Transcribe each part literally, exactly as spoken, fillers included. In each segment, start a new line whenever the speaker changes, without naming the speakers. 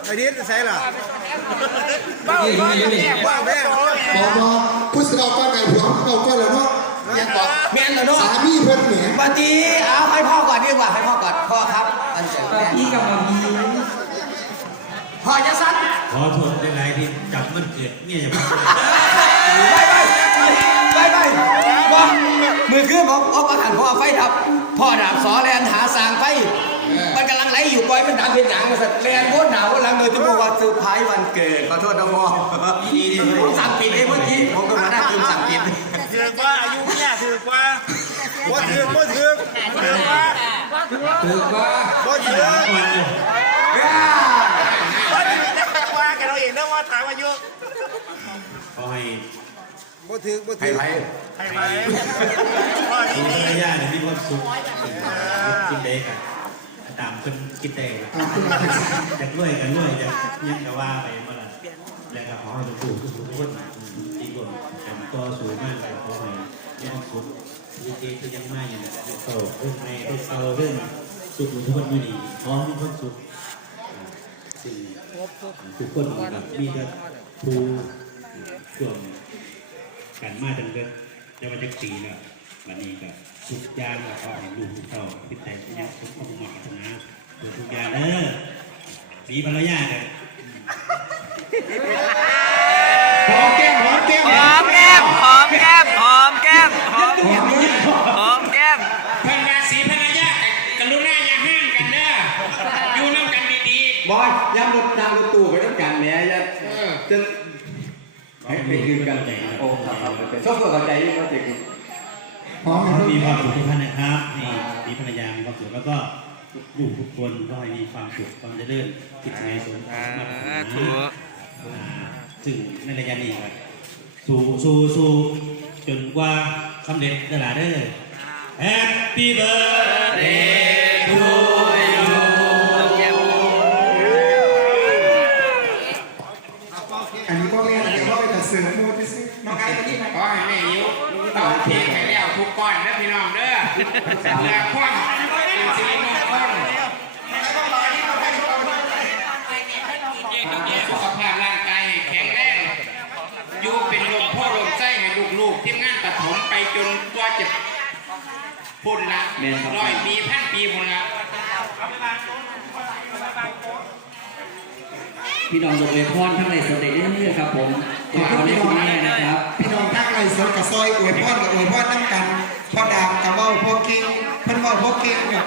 ไอ้ดิใช่หรอ
บ้าบ้าบ้าแม่
บอกบอกผู้สื่อข่าวก้อนไก่ผัวเราก้อนแล้วเนาะ
ยังบอกเมียนเหรอเนาะ
สามีเพิ่นเหนีย
ปฏิเอาให้พ่อก่อนดีกว่าให้พ่อก่อนพ่อครับอันเสร็จแม่พี่กับมามีพ่อจะสั้น
ขอโทษได้หลายที่จับมันเกิดเนี่ยอย่าพูด
ไปไปไปไปว่ามือขึ้นผมเอาอาหารพ่อไฟดับพ่อดับสอแลนหาสางไฟมันกำลังไหลอยู่ปล่อยมันดับเพียงอย่างมาสัตว์แลนโคตรหนาวกำลังเลยจะบอกว่าเซอร์ไพรส์วันเกิดขอโทษนะพ่อดีดีผมสั่งปิดเองเมื่อกี้ผมก็มานั่งตื่นสั่งปิด
ถือว่าอายุเนี่ยถือว่าว่าถือว่าถือถือว่า
ถือว่า
ว่าถือว่าถือว่าแกเราเห็นแล้วว่าถามอายุ
ขอให้
ว่าถือว่าถือให้ให้ไหม
คุณภรรยาเนี่ยมีความสุขกินได้กันตามคนกินได้อยากรวยกันรวยอยากยังกะว่าไปเมื่อไหร่แล้วก็ขอให้ทุกผู้ทุกคนที่คนเป็นตัวสูงมากเลยขอให้มีความสุขดีดีคือยังไม่ยังโตเรื่องในเรื่องเศร้าเรื่องสุขทุกคนอยู่ดีขอมีความสุขทุกคนกับมีกับผู้ช่วงกันมาจนเกิดจะมาจะปีแล้ววันนี้ก็ทุกอย่างเราก็เห็นลูกทุกเต่าพิจารณาทุกคนมาพัฒนาตัวทุกอย่างเด้อมีภรรยาเนี่ย
หอมแก้มหอมแก้ม
หอมแก้มหอมแก้มหอมแก้มหอมหอมแก้ม
เพิ่นมาสีภรรยากรุณาอย่าห้ามกันเด้ออยู่น้ำกันดี
ๆบอยย่ำรถนางรถตู้ไปน้ำกันเนี่ยจะจะให้ไปยืนกันโอ้ครับเป็นชอบตัวใจยิ่งมากจริง
หอม
มีความสุขทุกท่านนะครับนี่มีภรรยามีความสุขแล้วก็ลูกทุกคนก็ให้มีความสุขความเจริญคิดไงสมความมาตรฐานซึ่งในระยะนี้ครับสู้สู้สู้จนกว่าสำเร็จตลาดเด้อ Happy birthday to you
อันนี้ก็แม่แต่ว่าไปแต่เสือโมดิซิน้องไอ้ตัวนี้ไหม
ขอให้แม่ยิ้วต่อเพลงให้แล้วทุกก้อนนะพี่น้องเด้อเหลือคว่ำเป็นสิริมงคลสุขภาพร่างกายแข็งแรงอยู่เป็นลมพ่อลมไส้ให้ลูกๆที่งานตัดผมไปจนตัวเจ็บพุ่นละร้อยปีพันปีพุ่นละ
พี่น้องจะอวยพรทั้งในสเตจเรื่อยๆครับผมขอบคุณพี่น้องแม่นะครับ
พี่น้องทั้งไรสดกับซอยอวยพรกับอวยพรน้ำกันพ่อดามกับเบ้าพ่อเก่งเพิ่นเบ้าพ่อเก่งเนี่ย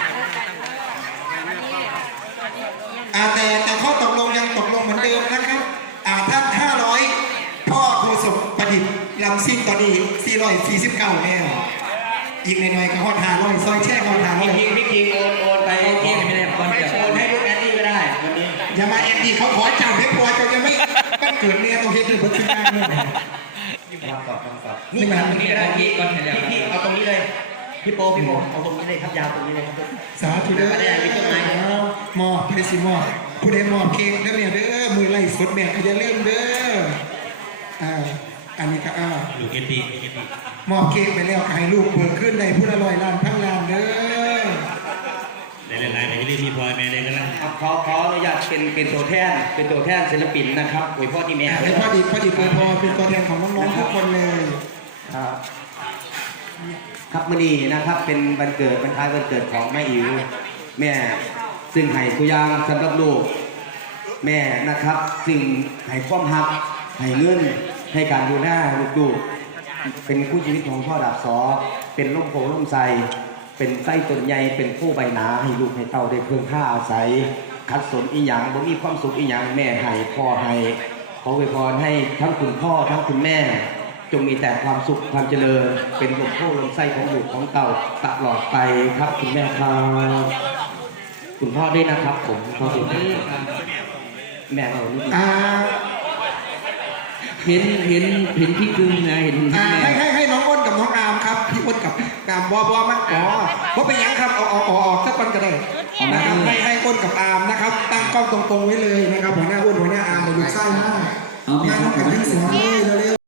อ่าแต่แต่ข้อตกลงยังตกลงเหมือนเดิมนะครับอ่าท่านห้าร้อยพ่อโฆษกประดิษฐ์ลำซิ่งตอนนี้สี่ร้อยสี่สิบเก้าแล้วอีกหน่อยๆก็ฮอดหาร้อยซอยแช่ฮอดหาร้อย
พี่พี่คิงโอนโอนไปโอนไม่ได้โอนให้ลูกแอนดี้ก็ได้วันนี้
อย่ามาแอนดี้เขาขอจับให้พอจะยังไม่ต้องเกิดเมียต้องเฮ็ดด้วยผลชิ้นงานเลย
ครับครับครับนี่มาตรงนี้ก็ได้พี่ก่อนพี่พี่เอาตรงนี้เลยพี่โป้พี่โป้เอาตรงนี้เลยครับยาวตรงนี้เลยครับ
สาธุเด้อหมอเพซิมอผู้ใดหมอเค้กเด้อเนี่ยเด้อมือไล่สดแม่ก็อย่าลืมเด้ออ่าอันนี้ก็อ่า
ลูกเอ็นดีเอ็นดี
หมอเค้กไปแล้วให้ลูกเปิดขึ้นได้ผู้ละร้อยล้านพันล้านเด้อ
หลายๆในที่มีพลอยแม่เลยก็แล้ว
ขอขออนุญาตเป็นเป็นตัวแทนเป็นตัวแทนศิลปินนะครับอวยพ่อที่แม่
ให้พ่อดีพ่อดีอวยพรเป็นตัวแทนของน้องๆทุกคนเลย
ครับครับมื้อนี้นะครับเป็นวันเกิดวันคล้ายวันเกิดของแม่อิ๋วแม่ซึ่งให้ตัวอย่างสำหรับลูกแม่นะครับซึ่งให้ความรักให้เงินให้การดูแลลูกๆเป็นคู่ชีวิตของพ่อดาบสอเป็นร่มโพล่มไทรเป็นไส้ต้นใหญ่เป็นผู้ใบหนาให้ลูกให้เต่าได้เพิ่งค่าอาศัยคัดสนอีหยังบ่มีความสุขอีหยังแม่ให้พ่อให้ขออวยพรให้ทั้งคุณพ่อทั้งคุณแม่จงมีแต่ความสุขความเจริญเป็นลมโพลมไส้ของลูกของเต่าตลอดไปครับคุณแม่ครับคุณพ่อด้วยนะครับผมพ่อคุณแม่เรานี่เห็นเห็นเห็นพี่กึ่งนะเห็น
ให้ให้ให้น้องอ้นกับน้องอามครับพี่อ้นกับอามบอบอมันอ๋อเพราะเป็นยังครับเอาเอาออกสักคนก็ได้นะครับให้ให้อ้นกับอามนะครับตั้งกล้องตรงๆไว้เลยนะครับหัวหน้าอ้นหัวหน้าอามในลูกไส้มากมาต้องกันที่สองเลยเร็ว